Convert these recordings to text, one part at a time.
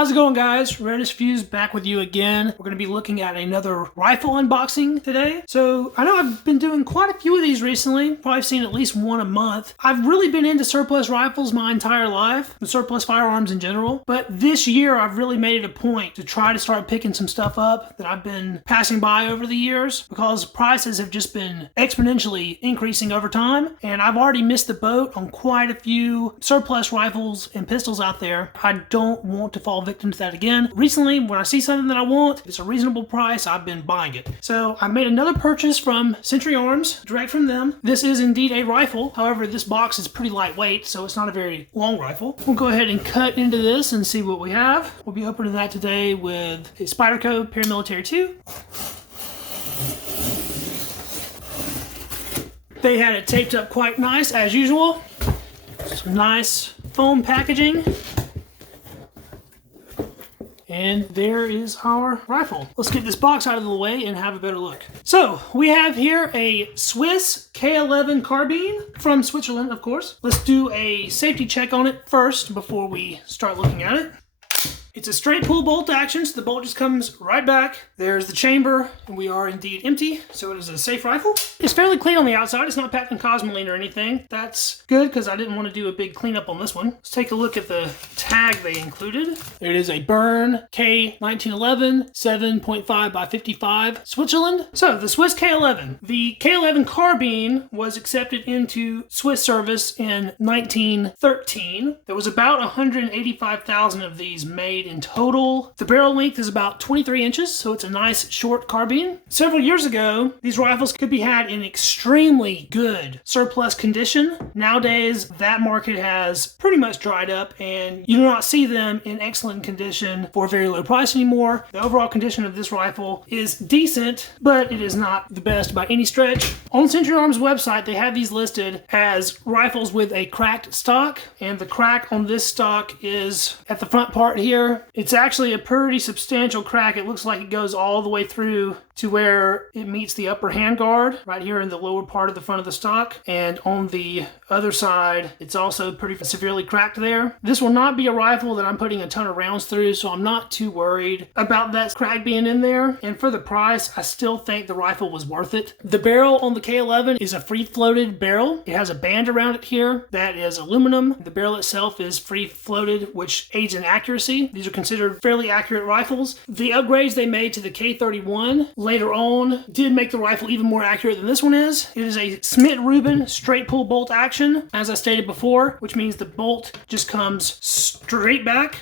How's it going, guys? Reddish Fuse back with you again. We're going to be looking at another rifle unboxing today. So I know I've been doing quite a few of these recently, probably seen at least one a month. I've really been into surplus rifles my entire life, and surplus firearms in general, but this year I've really made it a point to try to start picking some stuff up that I've been passing by over the years because prices have just been exponentially increasing over time, and I've already missed the boat on quite a few surplus rifles and pistols out there. I don't want to fall victim to that again. Recently, when I see something that I want, it's a reasonable price, I've been buying it. So I made another purchase from Century Arms, direct from them. This is indeed a rifle. However, this box is pretty lightweight, so it's not a very long rifle. We'll go ahead and cut into this and see what we have. We'll be opening that today with a Spyderco Paramilitary 2. They had it taped up quite nice as usual. Some nice foam packaging. And there is our rifle. Let's get this box out of the way and have a better look. So we have here a Swiss K11 carbine from Switzerland, of course. Let's do a safety check on it first before we start looking at it. It's a straight pull bolt action, so the bolt just comes right back. There's the chamber, and we are indeed empty, so it is a safe rifle. It's fairly clean on the outside. It's not packed in Cosmoline or anything. That's good, because I didn't want to do a big cleanup on this one. Let's take a look at the tag they included. It is a Bern K1911 7.5 by 55 Switzerland. So, the Swiss K11. The K11 carbine was accepted into Swiss service in 1913. There was about 185,000 of these made in total. The barrel length is about 23 inches, so it's a nice short carbine. Several years ago, these rifles could be had in extremely good surplus condition. Nowadays, that market has pretty much dried up, and you do not see them in excellent condition for a very low price anymore. The overall condition of this rifle is decent, but it is not the best by any stretch. On Century Arms website, they have these listed as rifles with a cracked stock, and the crack on this stock is at the front part here. It's actually a pretty substantial crack. It looks like it goes all the way through to where it meets the upper handguard, right here in the lower part of the front of the stock. And on the other side, it's also pretty severely cracked there. This will not be a rifle that I'm putting a ton of rounds through, so I'm not too worried about that crack being in there. And for the price, I still think the rifle was worth it. The barrel on the K11 is a free-floated barrel. It has a band around it here that is aluminum. The barrel itself is free-floated, which aids in accuracy. These are considered fairly accurate rifles. The upgrades they made to the K31 later on did make the rifle even more accurate than this one is. It is a Smith-Rubin straight pull bolt action, as I stated before, which means the bolt just comes straight back.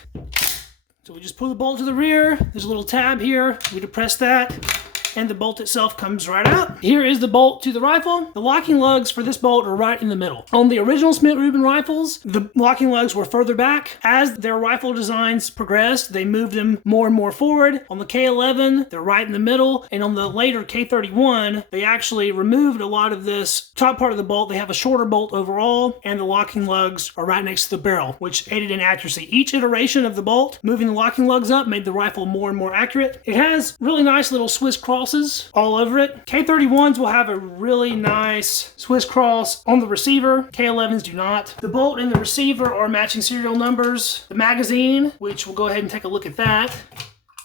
So we just pull the bolt to the rear. There's a little tab here. We depress that, and the bolt itself comes right out. Here is the bolt to the rifle. The locking lugs for this bolt are right in the middle. On the original Smith-Rubin rifles, the locking lugs were further back. As their rifle designs progressed, they moved them more and more forward. On the K11, they're right in the middle, and on the later K31, they actually removed a lot of this top part of the bolt. They have a shorter bolt overall, and the locking lugs are right next to the barrel, which aided in accuracy. Each iteration of the bolt, moving the locking lugs up, made the rifle more and more accurate. It has really nice little Swiss crosses all over it. K31s will have a really nice Swiss cross on the receiver. K11s do not. The bolt and the receiver are matching serial numbers. The magazine, which we'll go ahead and take a look at that,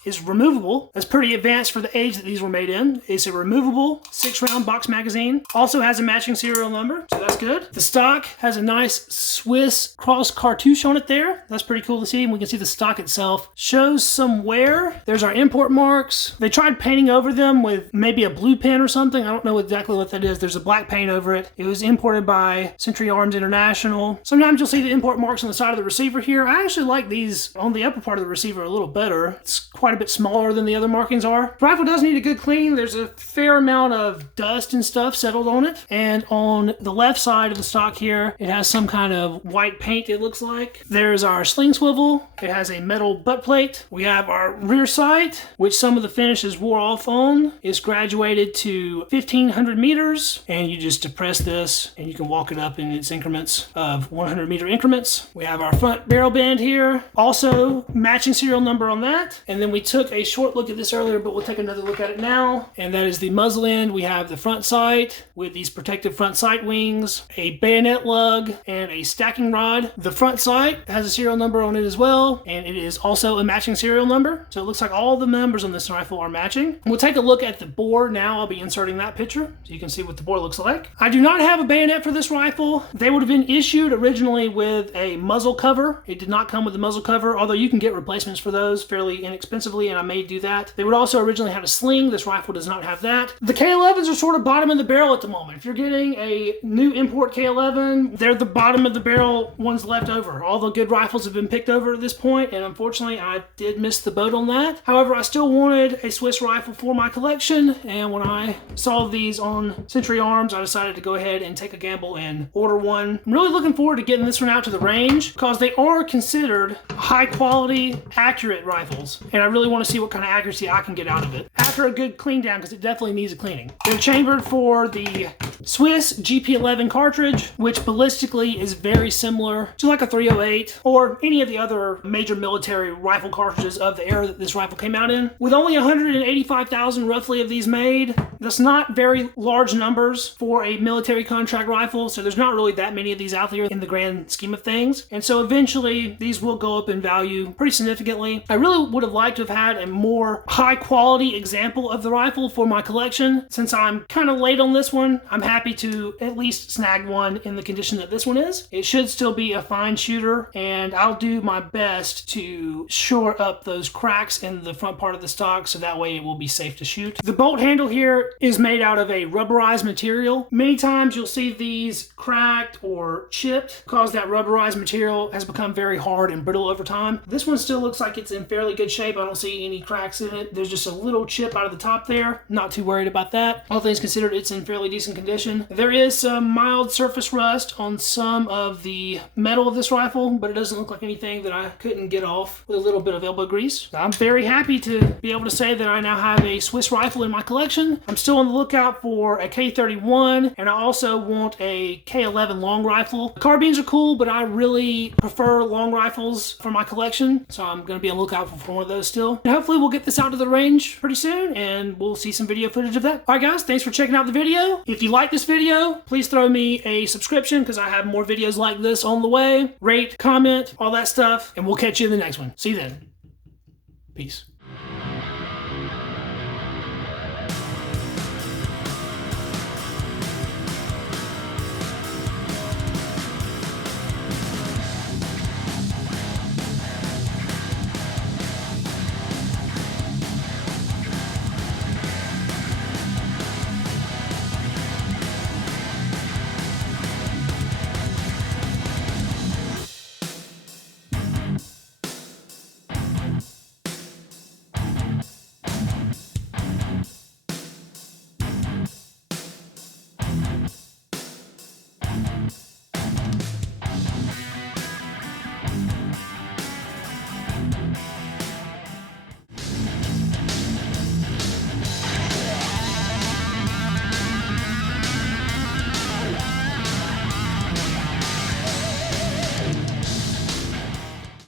is removable. That's pretty advanced for the age that these were made in. It's a removable 6-round box magazine. Also has a matching serial number, so that's good. The stock has a nice Swiss cross cartouche on it there. That's pretty cool to see. And we can see the stock itself shows some wear. There's our import marks. They tried painting over them with maybe a blue pen or something. I don't know exactly what that is. There's a black paint over it. It was imported by Century Arms International. Sometimes you'll see the import marks on the side of the receiver here. I actually like these on the upper part of the receiver a little better. It's quite a bit smaller than the other markings are. The rifle does need a good clean. There's a fair amount of dust and stuff settled on it. And on the left side of the stock here, it has some kind of white paint, it looks like. There's our sling swivel. It has a metal butt plate. We have our rear sight, which some of the finishes wore off on. It's graduated to 1,500 meters. And you just depress this and you can walk it up in its increments of 100 meter increments. We have our front barrel band here. Also matching serial number on that. And then we took a short look at this earlier, but we'll take another look at it now. And that is the muzzle end. We have the front sight with these protective front sight wings, a bayonet lug, and a stacking rod. The front sight has a serial number on it as well, and it is also a matching serial number. So it looks like all the numbers on this rifle are matching. We'll take a look at the bore now. I'll be inserting that picture so you can see what the bore looks like. I do not have a bayonet for this rifle. They would have been issued originally with a muzzle cover. It did not come with a muzzle cover, although you can get replacements for those fairly inexpensively, and I may do that. They would also originally have a sling. This rifle does not have that. The K11s are sort of bottom of the barrel at the moment. If you're getting a new import K11, they're the bottom of the barrel ones left over. All the good rifles have been picked over at this point, and unfortunately I did miss the boat on that. However, I still wanted a Swiss rifle for my collection, and when I saw these on Century Arms, I decided to go ahead and take a gamble and order one. I'm really looking forward to getting this one out to the range because they are considered high quality, accurate rifles, and I really want to see what kind of accuracy I can get out of it after a good clean down, because it definitely needs a cleaning. They're chambered for the Swiss GP11 cartridge, which ballistically is very similar to like a 308 or any of the other major military rifle cartridges of the era that this rifle came out in. With only 185,000 roughly of these made, that's not very large numbers for a military contract rifle, so there's not really that many of these out there in the grand scheme of things. And so eventually these will go up in value pretty significantly. I really would have liked to have had a more high quality example of the rifle for my collection. Since I'm kind of late on this one, I'm happy to at least snag one in the condition that this one is. It should still be a fine shooter, and I'll do my best to shore up those cracks in the front part of the stock so that way it will be safe to shoot. The bolt handle here is made out of a rubberized material. Many times you'll see these cracked or chipped because that rubberized material has become very hard and brittle over time. This one still looks like it's in fairly good shape. I don't see any cracks in it. There's just a little chip out of the top there. Not too worried about that. All things considered, it's in fairly decent condition. There is some mild surface rust on some of the metal of this rifle, but it doesn't look like anything that I couldn't get off with a little bit of elbow grease. I'm very happy to be able to say that I now have a Swiss rifle in my collection. I'm still on the lookout for a K31, and I also want a K11 long rifle. Carbines are cool, but I really prefer long rifles for my collection, so I'm going to be on the lookout for one of those still. And hopefully we'll get this out to the range pretty soon, and we'll see some video footage of that. Alright guys, thanks for checking out the video. If you like this video, please throw me a subscription because I have more videos like this on the way. Rate, comment, all that stuff, and we'll catch you in the next one. See you then. Peace.